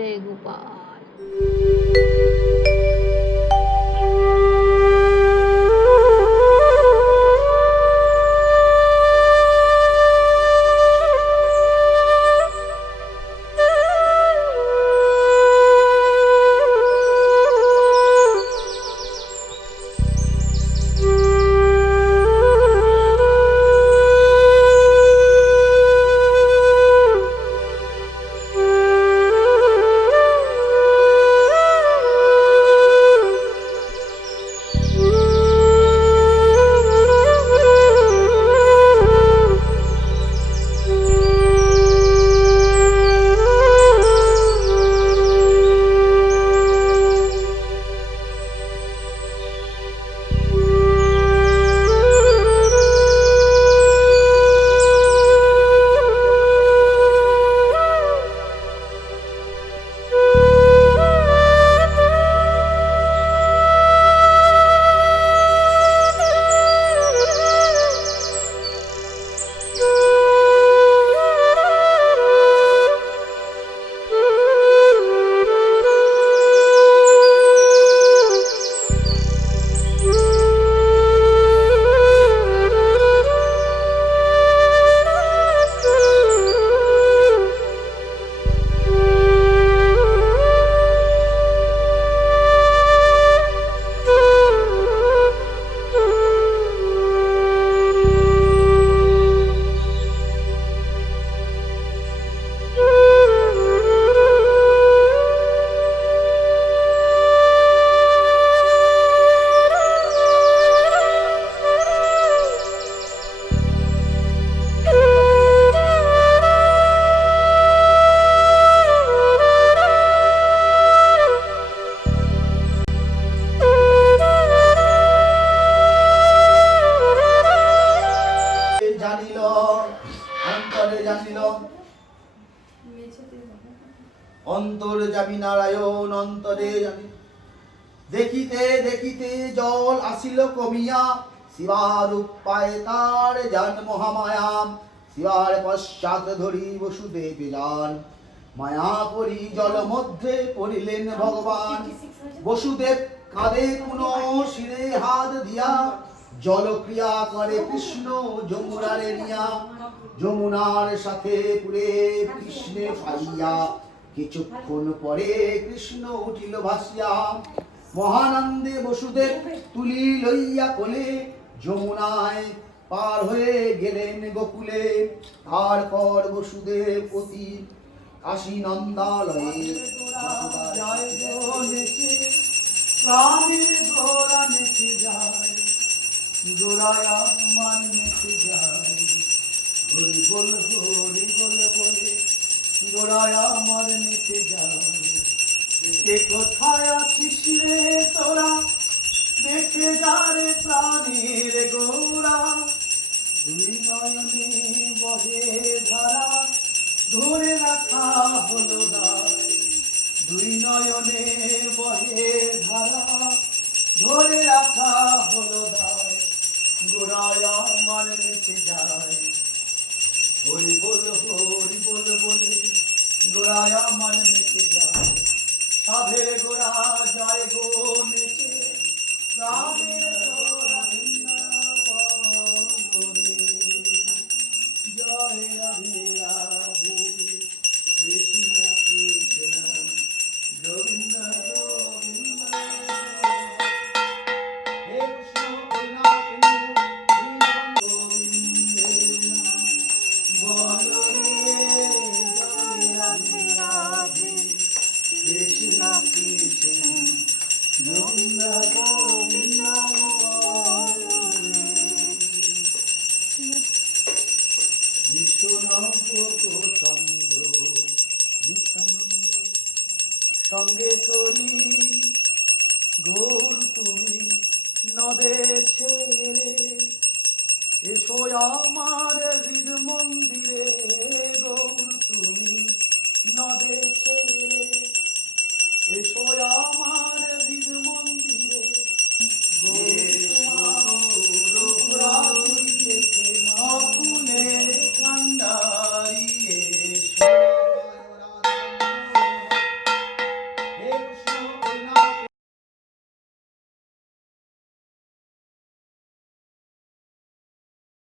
জয় গোপাল। অন্তর্যামী নারায়ণ অন্তরে জানি দেখিতে দেখিতে জল আসিল কমিয়া শিবার উপায় তার জান মহামায়া শিবার পশ্চাৎ ধরি বসুদেব যান মায়া করি জল মধ্যে পড়িলেন ভগবান বসুদেব কাঁধে পুনঃ শিরে হাত দিয়া জল ক্রিয়া করে কৃষ্ণ যমুনারে নিয়া যমুনার সাথে পুরে কৃষ্ণে ফাইয়া কিছুক্ষণ পরে কৃষ্ণ উঠিল ভাসিয়া মহানন্দে বসুদেব তুলি লইয়া কোলে যমুনায় পার হয়ে গেলেন গোকুলে তারপর বসুদেব অতি কাশী নন্দালয়ে গোড়ায় মান মেতে যায় হরি বল হরি বল বলে গোড়ায় আমার মেতে যায় কে কোথায় আছিস রে তোরা দেখে যা রে প্রাণীর গোড়া দুই নয়নে বহে ধারা ধরে রাখা হলো দায় দুই নয়নে বহে ধারা ধরে রাখা হলো দায় গোড়ায় আমার মেতে যায় হরি বল বলে গোড়ায় আমার মেতে যায় সাধের গোড়া যায় গো মেতে প্রাণের গোড়া বৃন্দাবনে জয় রাধে রাধে কৃষ্ণ কৃষ্ণ গোবিন্দ গোবিন্দ হে কৃষ্ণ সঙ্গে করি গৌর তুমি নদে ছেড়ে এসো আমার হৃদ মন্দিরে গৌর তুমি নদে ছেড়ে এসো আমার